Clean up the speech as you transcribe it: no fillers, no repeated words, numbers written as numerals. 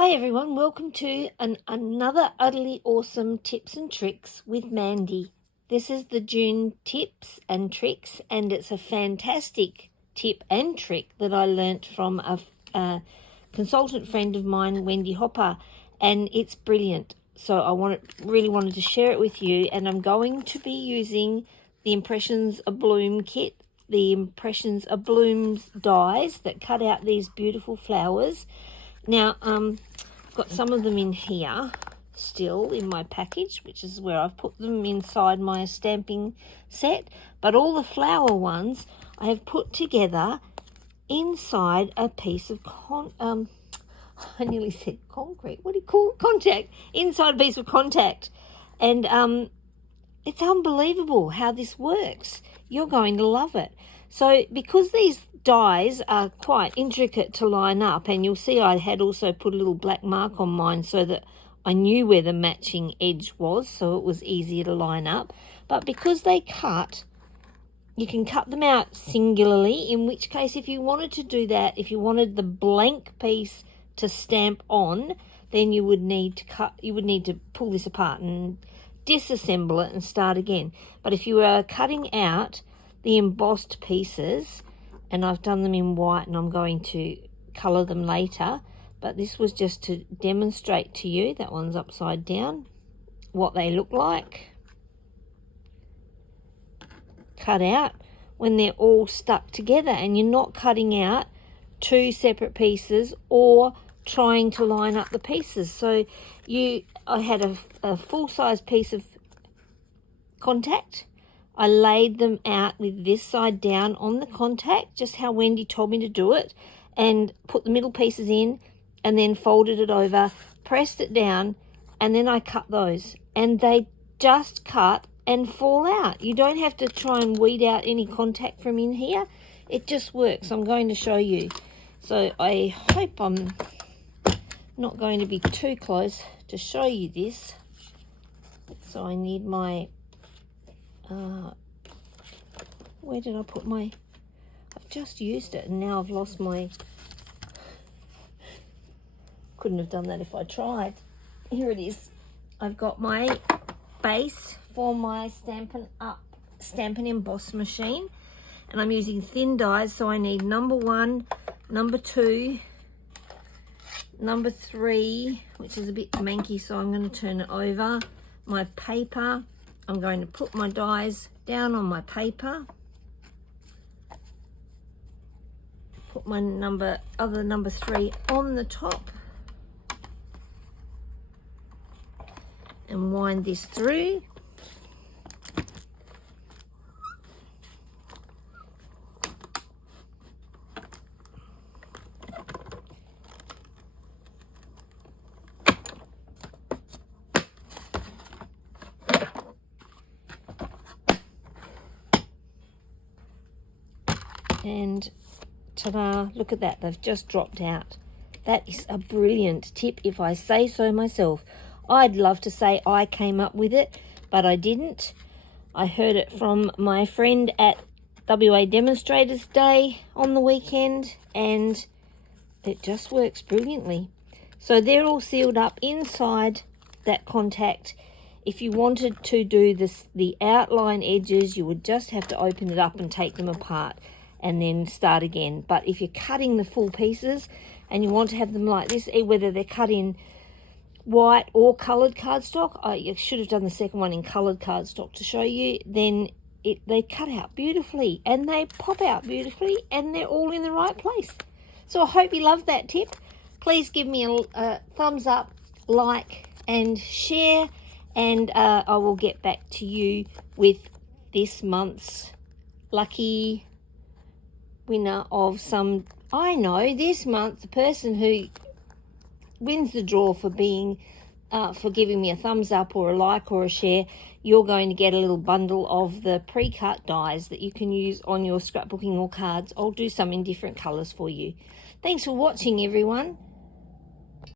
Hi everyone, welcome to another utterly awesome tips and tricks with Mandy. This is the June tips and tricks, and it's a fantastic tip and trick that I learnt from a consultant friend of mine, Wendy Hopper, and it's brilliant. So I really wanted to share it with you, and I'm going to be using the Impressions of Bloom kit, the Impressions of Blooms dies that cut out these beautiful flowers. Now, I've got some of them in here still in my package, which is where I've put them inside my stamping set. But all the flower ones I have put together inside a piece of I nearly said concrete. What do you call it? Contact. Inside a piece of contact. And it's unbelievable how this works. You're going to love it. So because these dies are quite intricate to line up, and you'll see I had also put a little black mark on mine so that I knew where the matching edge was, so it was easier to line up. But because they cut, you can cut them out singularly, in which case if you wanted to do that, if you wanted the blank piece to stamp on, then you would need to pull this apart and disassemble it and start again. But if you are cutting out the embossed pieces, and I've done them in white and I'm going to colour them later, but this was just to demonstrate to you, that one's upside down, what they look like cut out when they're all stuck together, and you're not cutting out two separate pieces or trying to line up the pieces. So I had a full-size piece of contact. I laid them out with this side down on the contact, just how Wendy told me to do it, and put the middle pieces in and then folded it over, pressed it down, and then I cut those. And they just cut and fall out. You don't have to try and weed out any contact from in here. It just works. I'm going to show you. So I hope I'm not going to be too close to show you this. So I need my... where did I put my... I've just used it and now I've lost my... Couldn't have done that if I tried. Here it is. I've got my base for my Stampin' Emboss machine, and I'm using thin dies, so I need number 1, number 2, number 3, which is a bit manky, so I'm going to turn it over. My paper, I'm going to put my dies down on my paper, put my number 3 on the top, and wind this through. And ta-da, look at that, they've just dropped out. That is a brilliant tip if I say so myself. I'd love to say I came up with it, but I didn't. I heard it from my friend at WA Demonstrators Day on the weekend, and it just works brilliantly. So they're all sealed up inside that contact. If you wanted to do the outline edges, you would just have to open it up and take them apart and then start again. But if you're cutting the full pieces and you want to have them like this, whether they're cut in white or coloured cardstock, I should have done the second one in coloured cardstock to show you, then they cut out beautifully and they pop out beautifully and they're all in the right place. So I hope you loved that tip. Please give me a thumbs up, like and share, and I will get back to you with this month's lucky winner of some... I know this month the person who wins the draw for being for giving me a thumbs up or a like or a share, you're going to get a little bundle of the pre-cut dies that you can use on your scrapbooking or cards. I'll do some in different colours for you. Thanks for watching, everyone.